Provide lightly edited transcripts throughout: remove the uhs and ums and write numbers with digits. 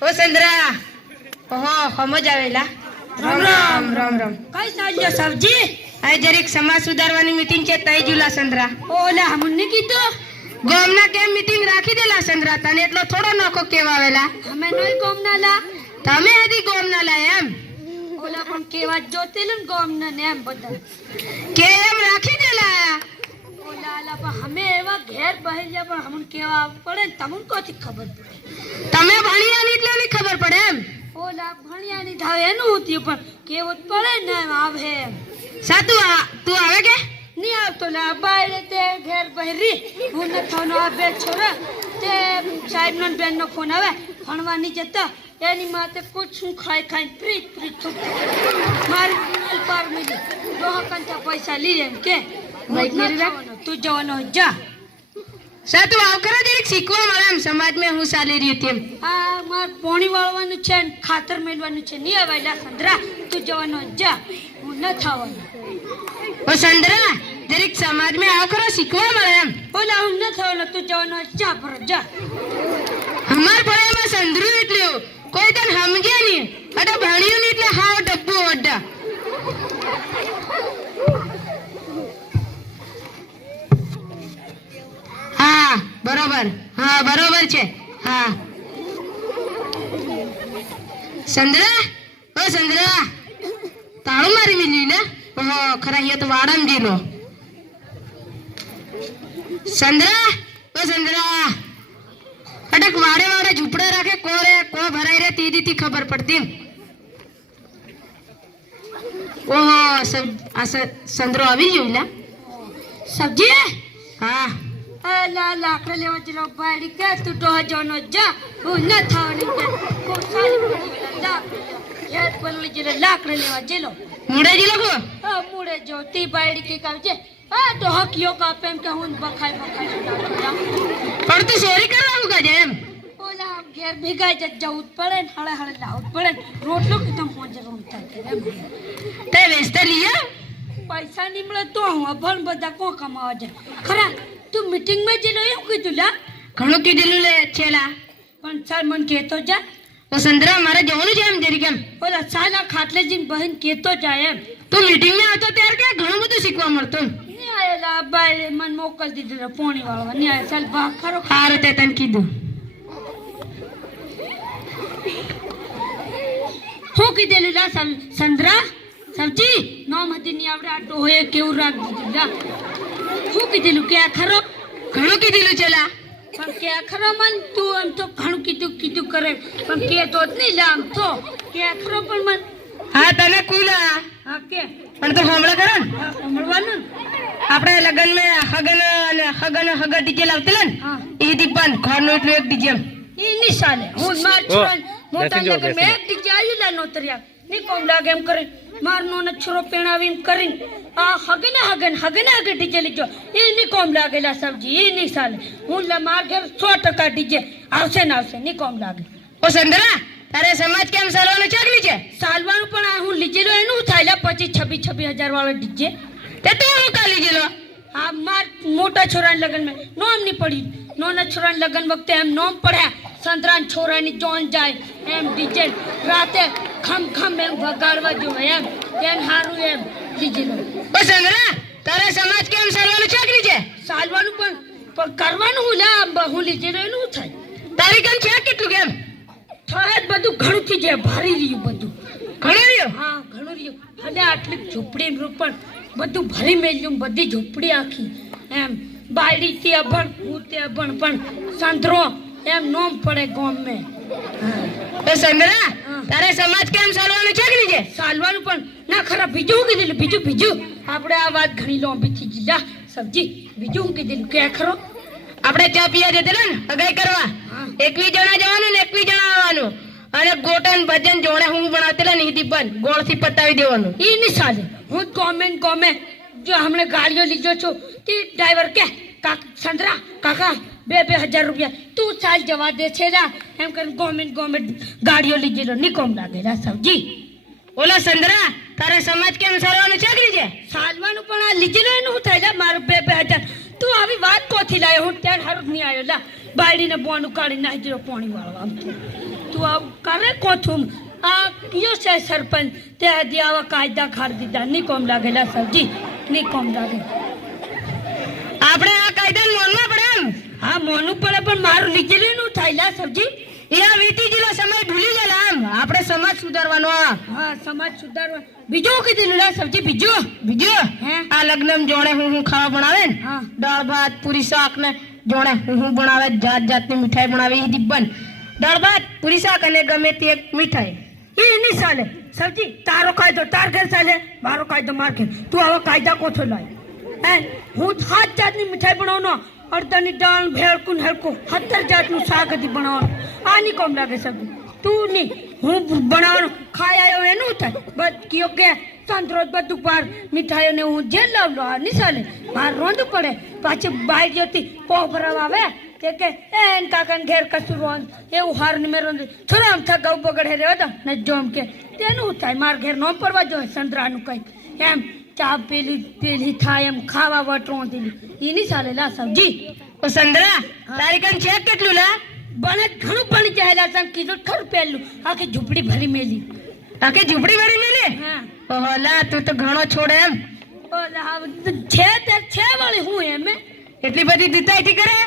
ઓ સંદ્રા ઓહો સમજ આવેલા રામ રામ રામ રામ કઈ સાલ્યો સબજી આ જરીક સમાજ સુધારવાની મીટિંગ છે તઈ જુલા સંદ્રા ઓલા હમને કીધું ગોમના કેમ મીટિંગ રાખી દેલા સંદ્રા તને એટલો થોડો નોખો કેવા આવેલા અમે નોય ગોમના લા તમે હજી ગોમના લા એમ ઓલા પણ કેવા જોતેલું ગોમના ને એમ બધા કે એમ રાખી દેલા ઓલા લા પણ અમે એવા ઘેર બહેલ જા પણ હમને કેવા પડે ને તમને કોથી ખબર પડે તમે ભણ્યા ની એટલે ની ખબર પડે એમ ઓલા ભણ્યા ની થાવે એનું ઉત્યું પણ કેવું પડે ને એમ આવે એમ સાતુ તું આવે કે नहीं आप तो ना बाहर ते घर बहरी उन थानो आबे छोरा ते साइड नन बेन नो फोन आवे भणवानी जता एनी माते कुछ खाई खाई प्रीत प्रीत मार पार मिली दो कंटा पैसा ली एम के भाई मेरी रा तू जवानो जा સાતુ આવ કરે જરીક શીખવા મળે એમ સમાજમાં હું ચાલી રહ્યું તેમ આ માર પોણી વાળવાનું છે ને ખાતર મેલવાનું છે ની આવેલા સંદ્રા તું જવાનો જા હું ન થાવાનું ઓ સંદ્રા જરીક સમાજમાં આવ કરે શીખવા મળે એમ ઓલા હું ન થાવાનું તું જવાનો જા પર જા અમાર ભણામાં સંદ્રુ એટલું કોઈ તને સમજ્યા નહીં અડો ભણ્યું નહીં એટલે હાવ ડબ્બો વડા હા બરોબર છે હા સંદ્રા ઓ સંદ્રા તાળું મારી મિલી ને ઓહો ખરા અહીંયા તો વાડામ જીલો સંદ્રા ઓ સંદ્રા અટક વાડે વાડે ઝૂપડા રાખે કો ભરાઈ રે તીધી ખબર પડતી ઓહો સંદ્રો આવી ગયો લા સબ્જી હા લા લાકડા લેવા ચલો બાડી કે તું તો જવાનો જા હું ન થાવાની કે કો સાલી પડી લા યાર પલ્લી જલે લાકડા લેવા જેલો મુડે જીલો કો મુડે જો તી બાડી કે કાવજે આ તો હકિયો કા પેમ કે હું બખાઈ પણ તું સોરી કરવા હું કાજે એમ ઓલા ઘેર ભેગા જવું પડે ને હળે હળે લાવવું પડે રોટલો કે તમ પહોંચે રૂમ થાય એમ તે વેસ્તા લીયા પૈસા ની મળે તો હું ભણ બધા કો કમાવા જાય ખરા તું મીટિંગ માં જેલો એમ કીધું લા ઘણું કીધેલું લે છેલા પણ સર મન કેતો જા તો સંદ્રા મારે જવાનું છે એમ જરી કેમ ઓલા સાલા ખાટલે જીન બહેન કેતો જાય એમ તું મીટિંગ માં આવતો ત્યારે કે ઘણું બધું શીખવા મળતું ની આયેલા બાય મન મોકલ દીધું પોણી વાળવા ની આય ચાલ બા ખરો હારે તે તને કીધું હું કીધેલું લા સંદ્રા સબ્જી નોમ હતી ની આપણે આ ડોહે કેવું રાખ દીધું લા હું કીધેલું કે આ ખરો ઘણું કીધેલું છેલા પણ કે આ ખરો મન તું આમ તો ઘણું કીધું કરે પણ કે તો જ નહીં લા આમ તો કે આ ખરો પણ મન હા તને કુલા હા કે પણ તો હમણાં કરો ને મળવાનું આપણે લગન में હગન ડીજે લાવતેલા ને હા એ દીપાન ઘરનું એટલું એક ડીજે એ ની સાલે હું માર છોરા મોટા લગન મેં એક ડીજે આવ્યું લા નોતરિયા ની કોમ લાગે એમ કરે મારનો ને છોરો પેણાવી એમ કરીને આ હગન ડીજે લીજો એ ની કોમ લાગેલા સબ્જી એ ની સાલે હું લા માર ઘેર 100% ડીજે આવશે ની કોમ લાગે ઓ સંદ્રા તારે સમાજ કેમ સાલવાનું ચાકલી છે સાલવાનું પણ આ હું લીજેલો એનું થાય 25,000 વાળો ડીજે તે તો હું કા લીજેલો આ માર મોટા છોરાના લગન में નોમ ની પડી નોના છોરાના લગન વખતે એમ નોમ પડ્યા સંતરાન છોરાની જોન જાય એમ ડીજે રાતે ખમ એમ વગાડવા જો એમ તેન હારું એમ લીજેલો ઓ સંદ્રા તારે સમાજ કેમ સાલવાનું ચાકલી છે સાલવાનું પણ કરવાનું હું લા હું લીજેલો એનું થાય તારી કેમ છે કેટલું કેમ થાય બધું ઘણું થઈ જાય ભારી રહ્યું બધું ઘણું રહ્યું હા ઘણું રહ્યું અને આટલી ઝૂંપડી પણ બધું ભરી મેલ્યું બધી ઝૂંપડી આખી એમ બાયડી થી અભણ હું તે અભણ પણ સંતરો એમ નોમ પડે ગામ में તો સંદ્રા તારે સમાજ કેમ સાલવાનું ચાકલી છે સાલવાનું પણ ના ખરા બીજું કીધેલું બીજું આપણે આ વાત ઘણી લોંબી થઈ ગઈ લા સબ્જી બીજું કીધેલું કે ખરો આપણે ચા પીવા જતેલા ને અગાઈ કરવા 21 જણા જવાનું ને 21 જણા આવવાનું અને ગોટન ભજન જોડે હું બનાવતેલા ને દીપન ગોળથી પતાવી દેવાનું ઈ ની સાલે હું ગમે જો હમણે ગાડીઓ લીધો છો તે ડ્રાઈવર કે સંતરા કાકા 2,000 રૂપિયા તું ચાલ જવા દે છે લા એમ કરીને ગવર્મેન્ટ ગાડીઓ લીધેલો નિકોમ લાગેલા સબ્જી ઓલા સંદ્રા તારે સમાજ કેમ સાલવાનું ચાકરી છે સાલવાનું પણ આ લીધેલો એનું હું થાય મારું 2,000 તું આવી વાત કોથી લાયો હું ત્યાં હારું નહીં આવ્યો લા બાયડીને બોનું કાઢી નાખી દીધો પાણી વાળવા આમ તું આવું કરે કોથું આ કયો છે સરપંચ તે હજી આવા કાયદા ખાડ દીધા નહીં કોમ લાગેલા સબ્જી નહીં કોમ લાગે આપણે આ કાયદા માનવા પડે એમ હા મોનું પડે પણ મારું લીધેલું નું થાય લા સબ્જી એ આ વીતી ગયેલો સમય ભૂલી ગયેલા આમ આપણે સમાજ સુધારવાનો હા સમાજ સુધારવા બીજું કીધેલું લા સબ્જી બીજું હે આ લગ્ન જોડે હું ખાવા બનાવે ને હા દાળ ભાત પૂરી શાક ને જોડે હું બનાવે જાત જાતની મીઠાઈ બનાવે એ દીપન દાળ ભાત પૂરી શાક અને ગમે તે એક મીઠાઈ એ નહીં ચાલે સબ્જી તારો કાયદો તાર ઘેર ચાલે મારો કાયદો માર ઘેર તું આવા કાયદા કોથો લાય હે હું 7 જાતની મીઠાઈ બનાવવાનો અડદાની દાળ ભેળકું હેળકું 17 જાતનું શાક હતી બનાવવાનું આની કોમ લાગે સબ્જી તું નહીં હું બનાવવાનું ખાઈ આવ્યો એનું થાય બસ કયો કે સંતરોજ બધું પાર મીઠાઈઓને હું જે લાવલો આ નહીં ચાલે માર રોંધું પડે પાછી બાઈ જતી પોભરાવ આવે કે એન કાકાને ઘેર કશું રોંધ એવું હાર ને મેં રોંધ થોડા આમ થા ગૌ બગડે રહ્યો હતા ને જોમ કે તેનું થાય માર ઘેર નોમ પડવા જોઈએ સંતરાનું કંઈક એમ ચા પેલી થાય એમ ખાવા વટરો દીધું એ નહીં ચાલે લા સબ્જી ઓ સંદરા તારી કન છે કેટલું લા બને ઘણું પાણી ચાહેલા તને કીધું ખરું પહેલું આખી ઝૂંપડી ભરી મેલી આખી ઝૂંપડી ભરી મેલી હા ઓહો લા તું તો ઘણો છોડે એમ ઓલા છે તે છે વાળી હું એમ એટલી બધી દીતાઈથી કરે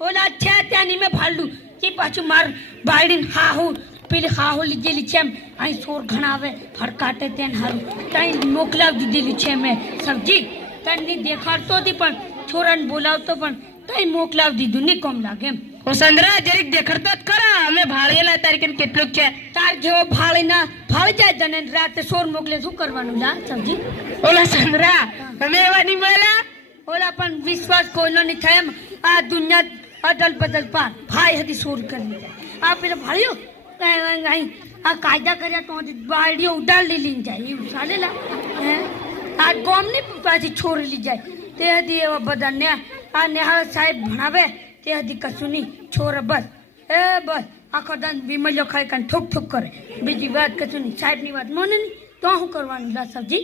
ઓલા છે ત્યાંની મેં ફાડલું તે પાછું માર બાયડીને હાહુ પેલી હાહુ લીધેલી છે એમ અહીં સોર ઘણા આવે હડકાટે તેને હારું ત્યાં મોકલાવી દીધેલી છે મેં સબ્જી તને દેખાડતો હતી પણ છોરાને બોલાવતો પણ ત્યાં મોકલાવી દીધું નહીં કોમ લાગે એમ ઓ સંદરા જરીક દેખડતો જ ખરા અમે ભાળેલા તારી કન કેટલું છે તાર જેવો ભાળી જાય તને રાતે સોર મોકલે શું કરવાનું લા સબ્જી ઓલા સંદરા અમે એવા નહીં મળ્યા ઓલા પણ વિશ્વાસ કોઈનો નહીં થાય એમ આ દુનિયા અદલ બદલ પાર ભાઈ હતી સોર કરી આ પેલા ભાળ્યો અહીં આ કાયદા કર્યા તો બાળીઓ ઉડાડી લઈને જાય એવું ચાલેલા હે આ ગોમની પાછી છોરેલી જાય તે હતી એવા બધા ને આ નેહાળ સાહેબ ભણાવે તે હતી કશું નહીં છોરે બસ એ બસ આખો દાન વિમલ્યો ખાઈ કાન ઠોક ઠોક કરે બીજી વાત કશું નહીં સાહેબની વાત મને નહીં તો શું કરવાનું લા સબ્જી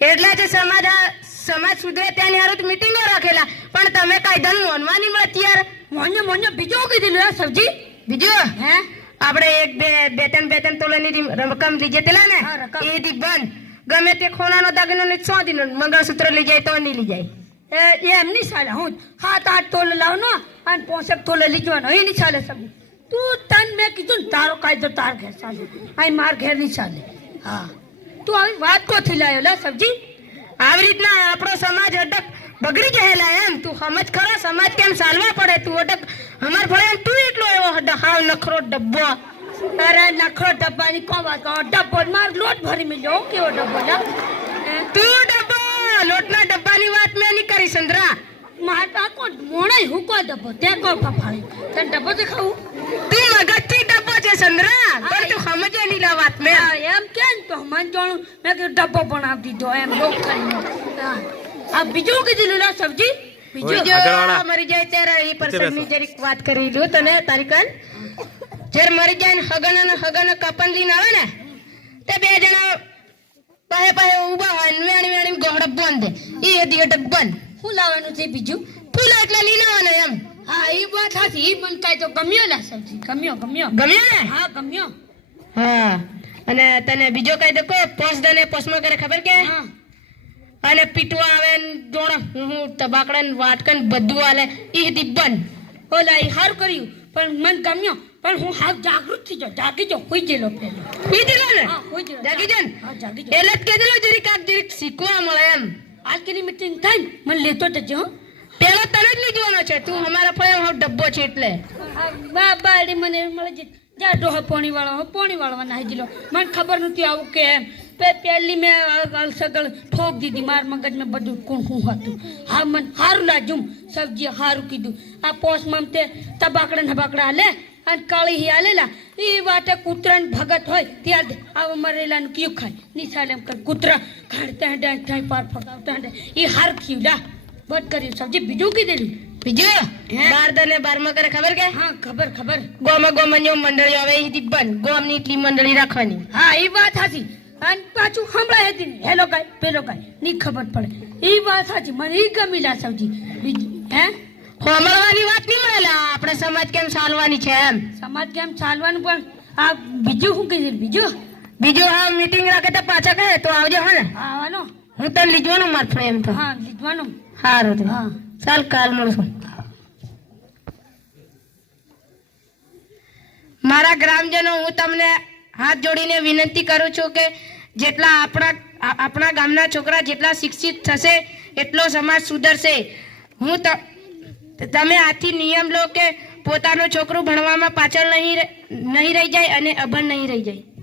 એટલે જ સમાજ સુધરે ત્યાંની હારું મીટિંગો રાખેલા પણ તમે કાયદાનું માનવાની મળે ત્યાર મોન્ય બીજો કીધેલું આ સબ્જી બીજું હે આપણે એક બે ત્રણ તોલાની રકમ લઈ જતેલા ને હા, રકમ. એ દી બંધ ગમે તે ખોનાનો દાગીનો ને 100 દિન મંગળસૂત્ર લઈ જાય તો નહીં લઈ જાય એ એમ નહીં ચાલે હું 7-8 તોલે લાવનો અને 5 તોલે લઈ જવાનો એ નહીં ચાલે સબ્જી તું તન મેં કીધું ને તારો કાયદો તાર ઘેર ચાલે અહીં માર ઘેર નહીં ચાલે હા તું આવી વાત કોથી લાવ્યો લા સબ્જી આવી રીતના આપણો સમાજ અટક બગડી ગયેલા એમ તું સમજ ખરો સમાજ કેમ ચાલવા પડે તું અટક અમાર ભલે તું એટલો એવો હાવ નખરો ડબ્બો અરે નખરો ડબ્બાની કોણ વાત કરો ડબ્બો માર લોટ ભરી મિલ્યો કેવો ડબ્બો લા તું ડબ્બો લોટના ડબ્બાની વાત મેં નહીં કરી સંદ્રા માર આ કોણ મોણાઈ હું કો ડબ્બો તે કો ફાફાળી તને ડબ્બો તો ખાવું તું મગજથી ડબ્બો છે સંદ્રા પણ તું સમજે નહીં લા વાત મેં હા એમ કેમ તો મન જાણું મેં કીધું ડબ્બો બનાવી દીધો એમ લોક કરીને હા આ બીજું કીધું લા સબ્જી બીજું મરી જાય ત્યારે એ પ્રસંગની જરીક વાત કરી લ્યો તને તારી કન જ્યારે મરી જાય ને હગન કપન લઈને આવે ને તે બે જણા પાહે ઊભા હોય ને વેણી ગોળ બંધ એ હતી અટક બંધ શું લાવવાનું છે બીજું ફૂલ એટલે લઈને આવવાનું એમ હા એ વાત સાચી એ મન કાંઈ તો ગમ્યો લા સબ્જી ગમ્યો ગમ્યો ને હા ગમ્યો હા અને તને બીજો કઈ દો પોસ દને પોસમાં કરે ખબર કે હા અને પીટવા આવે ને જોણ હું તબાકડા ને વાટકન બધું આલે એ હતી બંધ ઓલા એ સારું કર્યું પણ મન ગમ્યો પણ હું હાવ જાગૃત થઈ જાગી જાઉં હોઈ ગયેલો પેલો પી દીધો ને હા હોઈ ગયેલો જાગી જા ને હા જાગી જાઉં એટલે જ કીધેલો જરીક શીખવા મળે એમ આજની મીટિંગ થાય ને મને લેતો જજો પેલો તને જ લઈ જવાનો છે તું અમારા ફળે ડબ્બો છે એટલે બા બાડી મને મળે છે જા ડોહો પોણી વાળવા નાહી દીધો મને ખબર નથી આવું કે એમ પહેલી મેં સગળ ઠોક દીધી માર મગજમાં બધું કોણ હતું હા મને સારું લાગ્યું સબ્જી સારું કીધું આ પોસમાં તે તબાકડા હાલે અને કાળી હાલેલા એ વાટે કૂતરાને ભગત હોય ત્યારે આવા મરેલાનું કયું ખાય નિશાળ એમ કર કૂતરા ખાડતા થાય પાર ફગાવતા એ હાર થયું લા બટ કર્યું સબ્જી બીજું કીધેલું બીજું 12 ને 12 કરે ખબર કે હા ખબર ગોમાં ન્યો મંડળી આવે એ બંધ ગોમની એટલી મંડળી રાખવાની હા એ વાત સાચી અને પાછું સંભળાય હતી હેલો ગાય પેલો ગાય ની ખબર પડે એ વાત સાચી મને એ ગમી લા સબ્જી બીજી હે હોમળવાની વાત નહીં મળેલા આપણે સમાજ કેમ ચાલવાની છે એમ સમાજ કેમ ચાલવાનું પણ આ બીજું શું કીધું બીજું હા મીટિંગ રાખે તો પાછા કહે તો આવજો હે ને આવવાનો હું તો લીધવાનું માર ફ્રેમ તો હા લીધવાનું સારું તો હા ચાલ કાલ મળશું મારા ગ્રામજનો હું તમને હાથ જોડીને વિનંતી કરું છું કે જેટલા આપણા ગામના છોકરા જેટલા શિક્ષિત થશે એટલો સમાજ સુધરશે તમે આથી નિયમ લો કે પોતાનું છોકરું ભણવામાં પાછળ નહીં રહી જાય અને અભણ નહીં રહી જાય